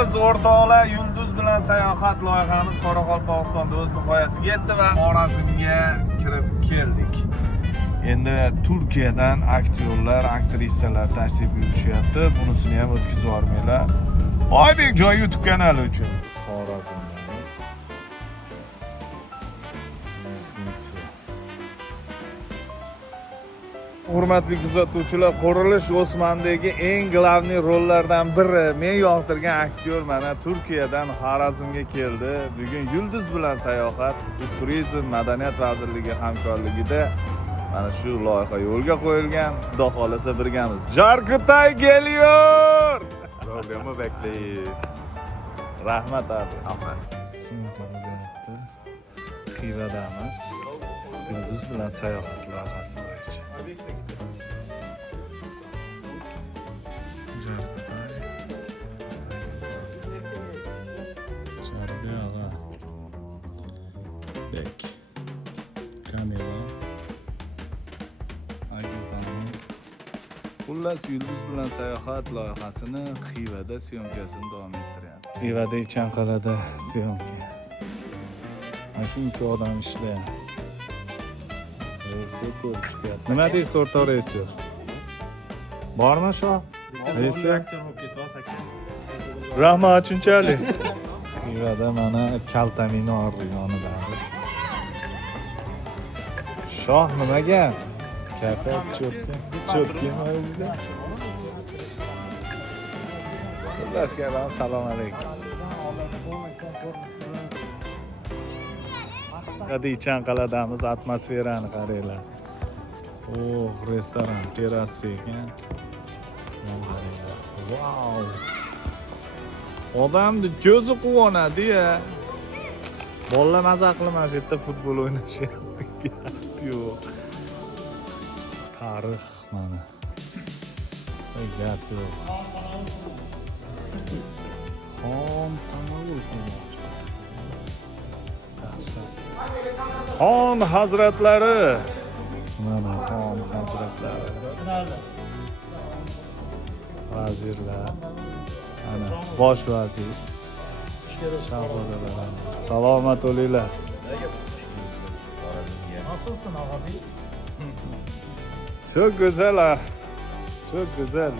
Biz o'rtoqlar Yulduz bilan sayohat loyihamiz Qoraqalpog'istonda o'z nihoyasiga yetdi va Xorazmga kirib keldik. Endi Turkiyadan aktyorlar, aktrisalar tashrif buyurishyapti. Bunisini ham o'tkazib yubormanglar. Oybek joy YouTube kanali uchun Xorazmdamiz. Hurmatli kuzatuvchilar, qurilish Osmondagi eng glavniy rollardan biri men yoqtirgan aktyor mana Turkiyadan Xorazmga keldi. Bugun Yulduz bilan sayohat Turizm Madaniyat vazirligi hamkorligida mana shu loyiha yo'lga qo'yilgan. Xudo xolasa birgamiz. Jarkutay geliyor. Programma bekleyin. Rahmat abi. Rahmat. Xivadamiz. Yulduz bilan sayohat loyihasi bo'yicha. Xullas Yulduz bilan sayohat loyihasini Xivada syomkasini davom ettiryapti. Xivada Ichanqal'ada syomka. Mana shuncha odam ishlayapti. Reysyor ko'rib chiqyapti. Nima deysiz o'rtoq reysyor? Bormi shu? Reysyor aktyor bo'lib ketyapsiz aka. Rahmat shunchalik. Xivada mana Kaltamino yonidamiz. Shoh nimaga? Kapak cho'tkinmizda. Xullasga salom alaykum. Hadi Ichanqal'damiz, atmosferani qaranglar. Oh, restoran, terrasa ekan. Wow. Odamni ko'zi quvonadi-ya. Bolalar maza qilaman shu yerda futbol o'ynashyapti. Yo'q. Tarix mana. Gap yo'q. Xon hazratlari. Mana xon hazratlari. Vazirlar. Ana bosh vazir. Shahzodalar. Salomat bo'linglar. Nasılsın abi? Çok güzel ha. Çok güzel.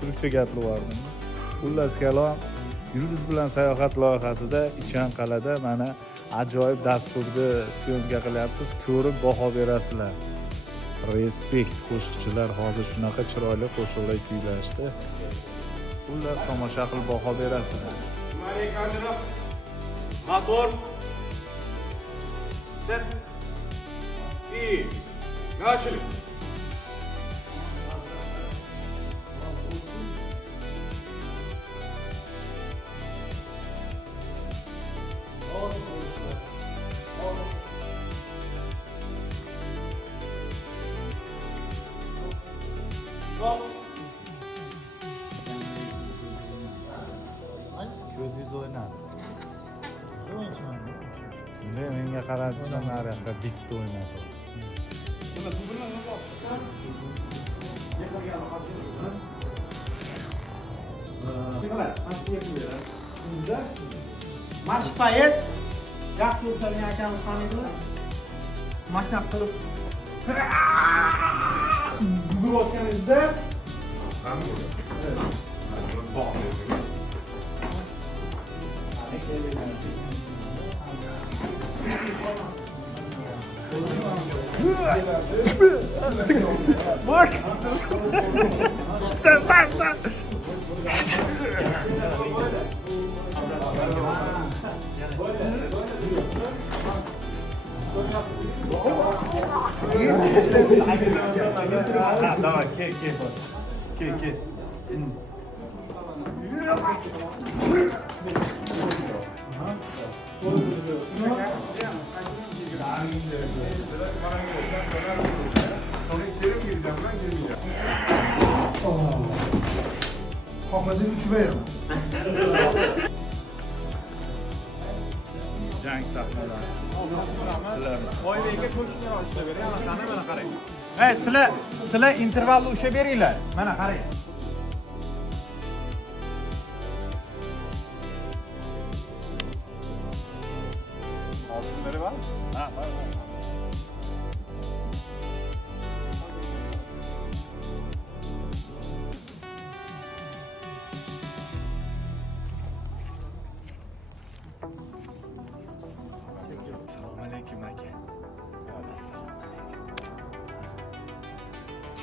Türkçe gapli vardı. Xullas kalom Yulduz bilan sayohat loyihasida Ichanqal'da mana ajoyib dasturda syomka qilyapmiz. Ko'rib baho berasizlar. Respekt qo'shiqchilar hozir shunaqa chiroyli qo'shiqlar kuylashdi. Xullas tomosha qilib baho berasizlar. Motor. Set. И начали. Ko'zingiz o'ynadi. Menga qaradilar, nariyoqqa bitta o'ynadi. Marş payet, yaxshi o'tirgan akamiz qaniydilar? Mashnab qilib bo'layotganingizda Bak. Tamam. Давай, ke. Xo'mazin 3 verim. Jang sahnalari. Oybekka ko'chishni ochib bering, mana qarang. Sizlar intervalni ushlab beringlar. Mana qarang.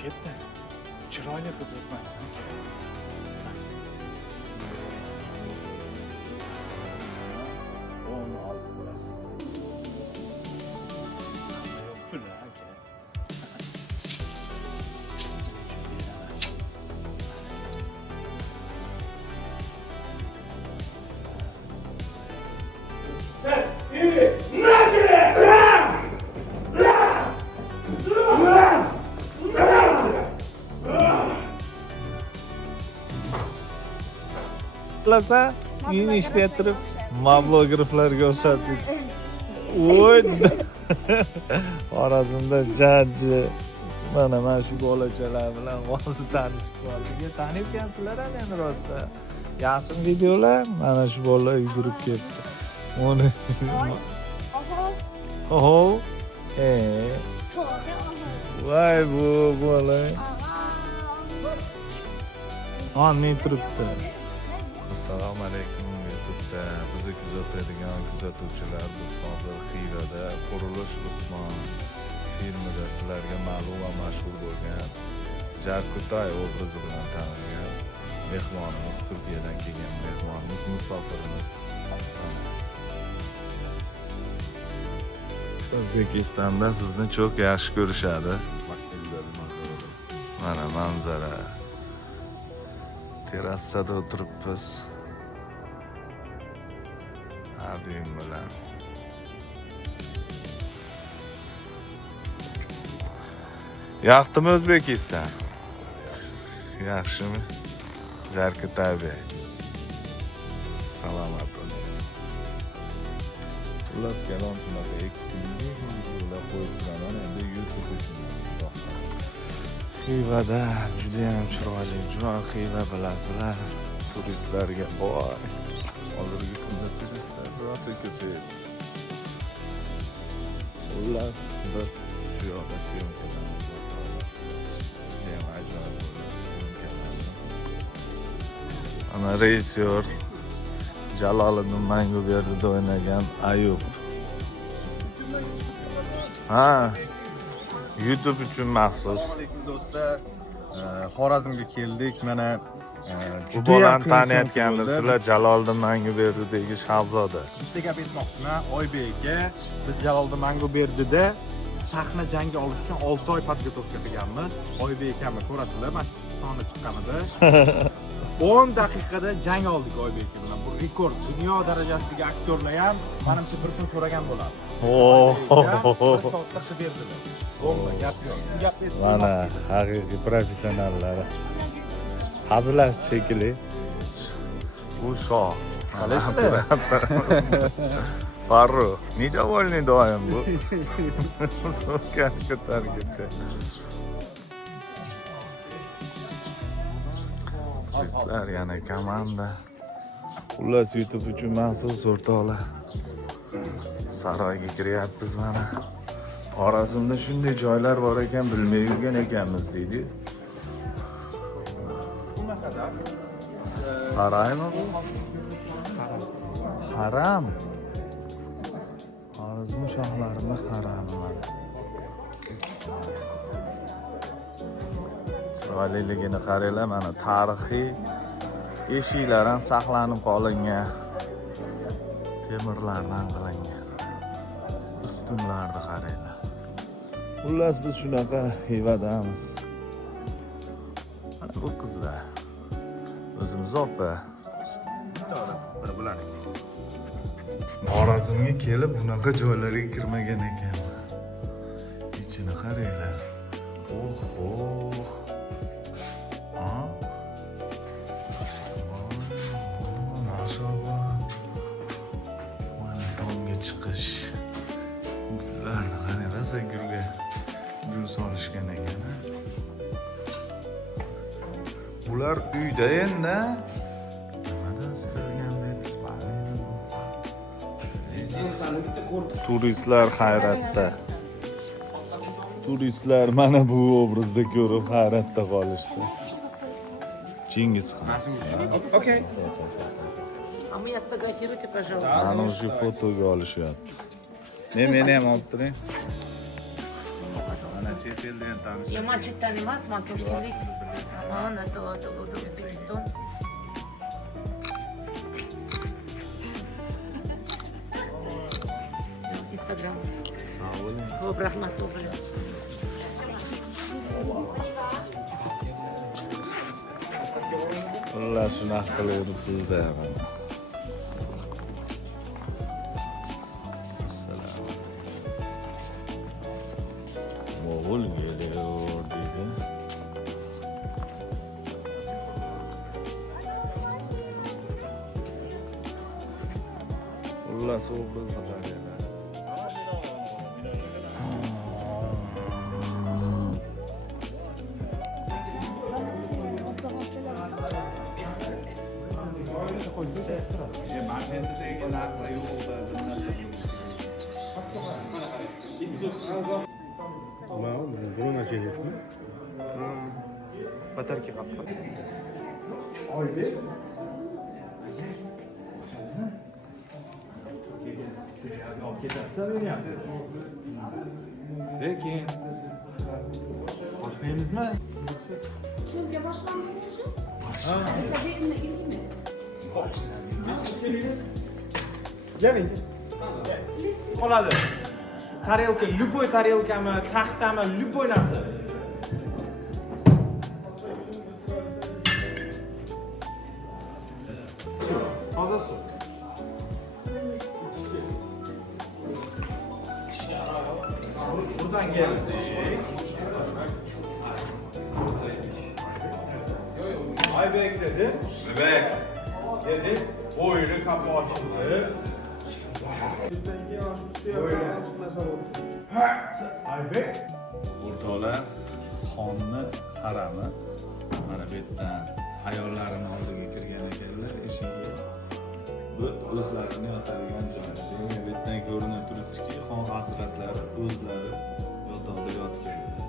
Chetda chiroyli qiz o'tmadi. 16 pul aka. Lasa, uyini ishlaytirib, mablogirflarga o'xshatdik. Voy. Xorazmda jajji. Mana shu bolachalar bilan hozir tanishib qoldik. Taniyapsizlar ham endi rostda. Yaxshi videolar, mana shu bolalar yugurib ketdi. Uni. Oho. Voy bu bola. Anni turibdi. Assalomu alaykum YouTube'da bizni kuzatadigan kuzatuvchilar, biz hozir Xivada Qurilish Usmon filmida sizlarga ma'lum va mashhur bo'lgan Jarkutay obrazi bilan tanilgan mehmonimiz, Turkiyadan kelgan mehmonimiz, musofirimiz. O'zbekistonda sizni çok yaxshi ko'rishadi. Mana manzara. Terasada o'tiribmiz. Abim bilan. Yoqdimi O'zbekiston? Yaxshimi? Jarkutay aka. Salomat bo'ling. Xullas kalom shunaqa eksklyuziv videolar qo'yibman endi YouTube uchun. Xivada juda ham chiroyli joy. Xiva bilasizlar, turistlarga boy. Hozirgi kunda turistlar rosa ko'paydi. Xullas biz shu yoqda syomkalarimiz ham ajoyib syomkalarimiz. Ana rejissyor Jaloliddin Manguberdi o'ynagan Ayub. Ha, YouTube uchun maxsus. Assalomu alaykum do'stlar. Xorazmga keldik. Mana Bu bolani taniyotgansizlar, Jaloliddin Manguberdidagi Shahzoda. bitta gap aytmoqchiman. Oybek aka, biz Jaloliddin Manguberdida sahna jangi olish uchun 6 oy podgotovka qilganmiz. Oybek akamni ko'rasizlar, mana shu sonda chiqqanida 10 daqiqada jang oldik Oybek aka bilan. Bu rekord. Dunyo darajasidagi aktyorlar ham menimcha bir kun so'ragan bo'ladi. Soatda qilib berdilar. Bo'lma, gap yo'q. Gapni Mana haqiqiy professionallar. Hazırlash chekili. Bu shoh. Qaysizlar? Farru, недовольный doim bu. So'kani ko'targanda. Bizlar yana komanda. Xullas YouTube uchun maxsus o'rtoqlar. Saroyga kiryapmiz mana. Xorazmda shunday joylar bor ekan, bilmay yurgan ekanmiz deydi. Saraymi bu? Haram. Xorazm shohlarini harami mana. Chiroyliligini qaranglar, mana tarixiy eshiklar ham saqlanib qolingan. Temirlardan qilingan. Ustunlarni qaranglar. Xullas biz shunaqa Xivadamiz. Mana bu qizlar. O'zimiz opa. Xorazmga kelib bunaqa joylarga kirmagan ekanman. Ichini qaranglar. Oho. Ha? Maşallah. Mana tomga chiqish. Gullarni qarang, rosa gulga gul solishgan ekan. Ular uyda endi. Nimadan istalgan turistlar hayratda. Turistlar mana bu obrazda ko'rib hayratda qolishdi. Chingizxon. Okay. А меня сфотографируйте, пожалуйста. Mana shu fotoga olishyapti. Meni ham olib turing. Mana chet elda ham tanishadi. Я мачетtan emas, men toshkentlik. Aman, это O'zbekiston. Instagram. Sog' bo'ling. Xo'p, rahmat, sog' bo'ling. Xullas shunaqa qilib yuribmiz-da mana. Assalom. Mo'g'ul geliyor deydi. Xullas obrazda qaragan. Mashinadagi narsa yo'qda bir narsa Drone açaylikmi? Batarka qapqa. Lekin boshlaymizmi? Şimdi başlangıç Sebeğimle ilgili mi? Geling. Qoladi. Tarelka, любой tarelkami, taxtami, любой narsa. Hozir suv. Buradan geldik. Aybek dedi. Bek. Dedi. Boynu kapı açıldı. Böyle. Aybek. O'rtoqlar, xonni harami mana bu yerdan hayollarini oldiga kirgan ekanlar eshigi. Bu o'zlarini yotadigan joyi. Demak, bu yerdan ko'rinib turibdiki, xon hazratlari o'zlari yotoqda yotganlar.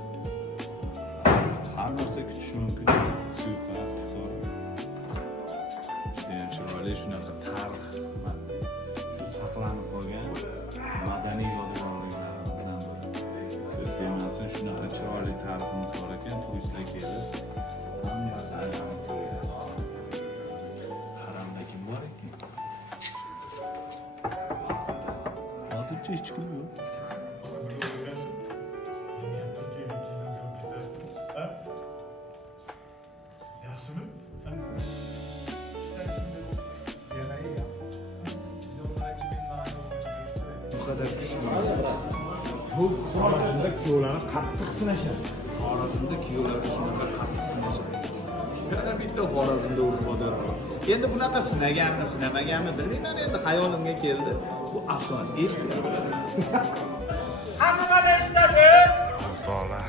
Har narsa kutish mumkin. Suiqasd, to'g'ri. Judayam chiroyli shunaqa tarix, shu saqlanib qolgan madaniy yodgorliklardan biri. Ko'z tegmasin, shunaqa chiroyli tariximiz bor ekan, turistlar kelib hammasi aylanib ko'radi. Haramda kim bor ekan? Hozircha hech kim yo'q. Yaxshimi? Bu kadar kuchli. Bu Xorazmda kuyovlarni qattiq sinashadi. Xorazmda kuyovlar shunaqa qattiq sinashadi. Yana bitta Xorazmda urf-odat bor. Endi bunaqa sinaganmi, sinamaganmi bilmayman, endi xayolimga keldi. Bu afsona eshitgan. Hamma mana ishladi. O'rtoqlar.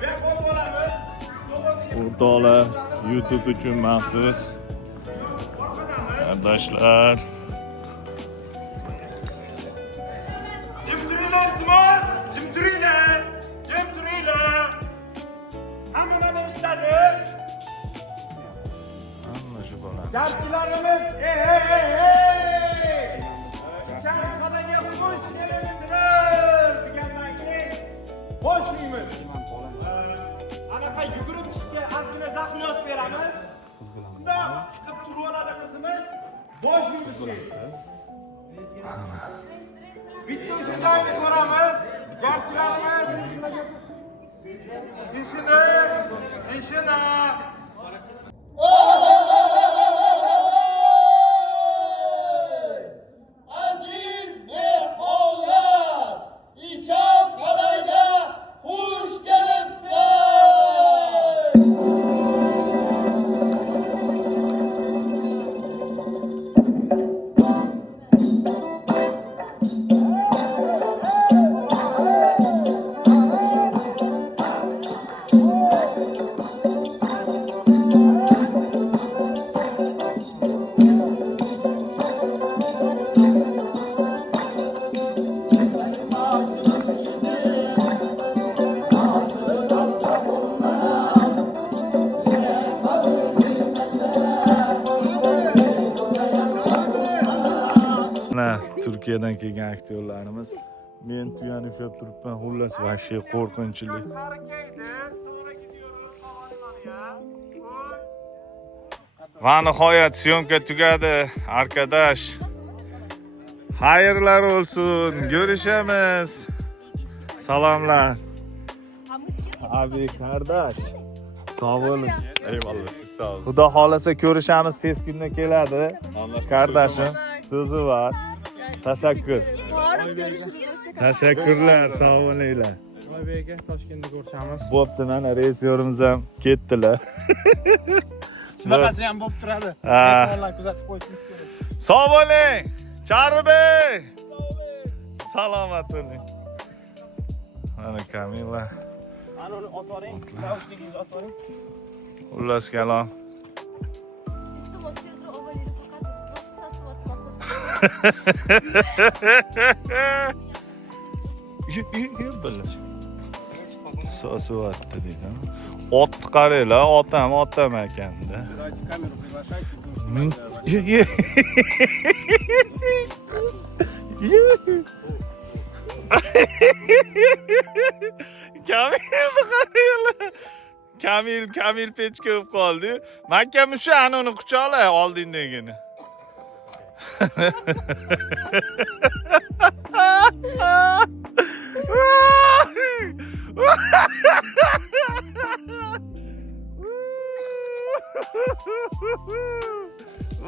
Men qo'l bo'lamiz. O'rtoqlar, YouTube uchun maxsus. Qardoshlar. Kim turinglar, iltimos. Kim turinglar. Kim turinglar. Hamma mana ishladi. Hamma shu bola. Gapchilarimiz, Charxonaga xush kelibsizlar degandan keyin boshlaymiz. Anaqa yugurib chiqishga ozgina zaxliyos beramiz. Bundoq chiqib turib oladi qizimiz. Boshlaymiz. Bitta uchindan ko'ramiz. Gapchilarimiz ishini. Aziz mehmonlar, İçan Kalay'da hoş gelipsizler. Mana Turkiyadan kelgan aktyorlarimiz Men tuyani ushlab turibman. Xullas, vahshiy qo'rqinchli. Va nihoyat syomka tugadi, arkadash. Xayrlar olsun. Görüşemiz. Salomlar. Abi kardeş. Sağ olun. Eyvallah, siz sağ olun. Xudo xolasa ko'rishamiz, tez kunda keladi. Kardeşim, so'zi bor. Tashakkur. Tashakkurlar, sog' bo'linglar. Oybek aka, Toshkentda ko'rishamiz. Bo'pti, mana rejissyorimiz ham ketdilar. Shunaqasi ham bo'lib turadi. Ha. Mehmonlar kuzatib qo'yishimiz kerak. Sog' bo'ling. Charbey. Salomat bo'ling. Mana Kamila. Ana uni otoring, naushnigingizni otoring. Xullas kalom. İltimos tezroq ovolingizni faqat rosa sasib Sosuvatdi deydi. Otni qaranglar, otam ekanda. Давайте камеру приглашайте. Kamil pech ko'p qoldi. Makam shu anoni quchoqla oldingdagini.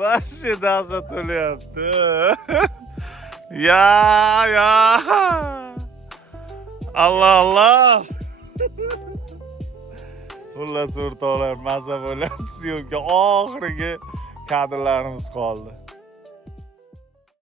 Vahşi dansa to'layapti. Ya. Allah. Xullas o'rtoqlar, maza bo'lyapti. Syomka oxirgi kadrlarimiz qoldi.